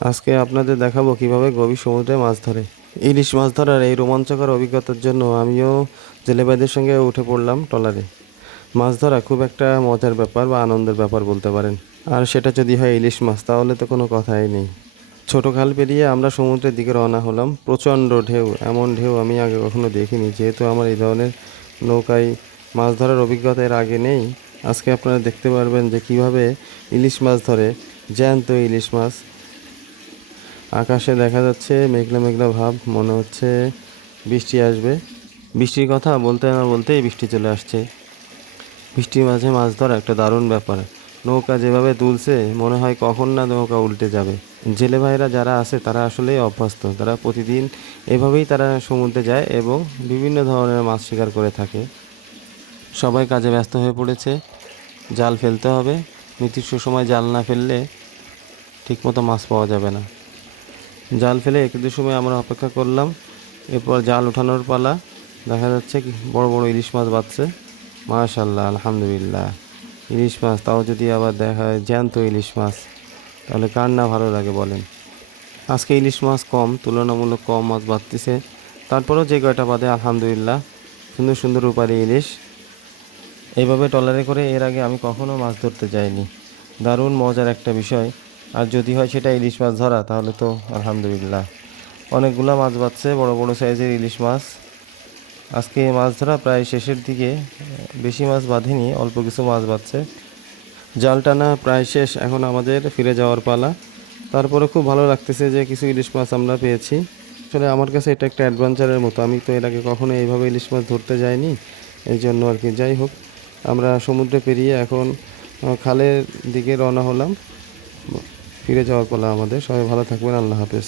আজকে আপনাদের দেখাবো কিভাবে গভীর সমুদ্রে মাছ ধরে। ইলিশ মাছ ধরার এই রোমাঞ্চকর অভিজ্ঞতার জন্য আমিও জেলে ভাইদের সঙ্গে উঠে পড়লাম ট্রলারে। মাছ ধরা খুব একটা মজার ব্যাপার বা আনন্দের ব্যাপার বলতে পারেন। আর সেটা যদি হয় ইলিশ মাছ, তাহলে তো কোনো কথাই নেই। ছোট খাল পেরিয়ে আমরা সমুদ্রের দিকে রওনা হলাম। প্রচণ্ড ঢেউ, এমন ঢেউ আমি আগে কখনো দেখিনি। যেহেতু আমার এই ধরনের নৌকায় মাছ ধরার অভিজ্ঞতা এর আগে নেই, আজকে আপনারা দেখতে পারবেন যে কিভাবে ইলিশ মাছ ধরে, জ্যান্ত ইলিশ মাছ। আকাশে দেখা যাচ্ছে মেঘলা মেঘলা ভাব, মনে হচ্ছে বৃষ্টি আসবে। বৃষ্টির কথা বলতে না বলতেই বৃষ্টি চলে আসছে। বৃষ্টির মাঝে মাছ ধরা একটা দারুণ ব্যাপার। নৌকা যেভাবে তুলছে, মনে হয় কখন না নৌকা উল্টে যাবে। জেলে ভাইরা যারা আছে তারা আসলেই অভ্যস্ত। তারা প্রতিদিন এভাবেই তারা সমুদ্রে যায় এবং বিভিন্ন ধরনের মাছ শিকার করে থাকে। সবাই কাজে ব্যস্ত হয়ে পড়েছে। জাল ফেলতে হবে। নির্দিষ্ট সময় জাল না ফেললে ঠিকমতো মাছ পাওয়া যাবে না। জাল ফেলে একটু সময় আমরা অপেক্ষা করলাম। এরপর জাল ওঠানোর পালা। দেখা যাচ্ছে কি বড় বড় ইলিশ মাছ বাজছে। মাশাআল্লাহ, আলহামদুলিল্লাহ। ইলিশ মাছ, তাও যদি আবার দেখা হয় জ্যান্ত ইলিশ মাছ, তাহলে কার না ভালো লাগে বলেন। আজকে ইলিশ মাছ কম, তুলনামূলক কম মাছ বাড়তেছে। তারপরেও যে কয়টা বাদে আলহামদুলিল্লাহ, সুন্দর সুন্দর রূপালী ইলিশ। এইভাবে ট্রলারে করে এর আগে আমি কখনো মাছ ধরতে যাইনি। দারুণ মজার একটা বিষয়। আর যদি হয় সেটা ইলিশ মাছ ধরা, তাহলে তো আলহামদুলিল্লাহ। অনেকগুলা মাছ বাজছে, বড় বড় সাইজের ইলিশ মাছ। আজকে মাছ ধরা প্রায় শেষের দিকে। বেশি মাছ বাঁধেনি, অল্প কিছু মাছ বাজছে। জাল টানা প্রায় শেষ, এখন আমাদের ফিরে যাওয়ার পালা। তারপরে খুব ভালো লাগতেছে যে কিছু ইলিশ মাছ আমরা পেয়েছি। আসলে আমার কাছে এটা একটা অ্যাডভেঞ্চারের মতো। আমি তো এর আগে কখনো এইভাবে ইলিশ মাছ ধরতে যাইনি, এই জন্য আর কি। যাই হোক, আমরা সমুদ্রে পেরিয়ে এখন খালের দিকে রওনা হলাম। ফিরে যাওয়ার পালা আমাদের। সবাই ভালো থাকবেন, আল্লাহ হাফেজ।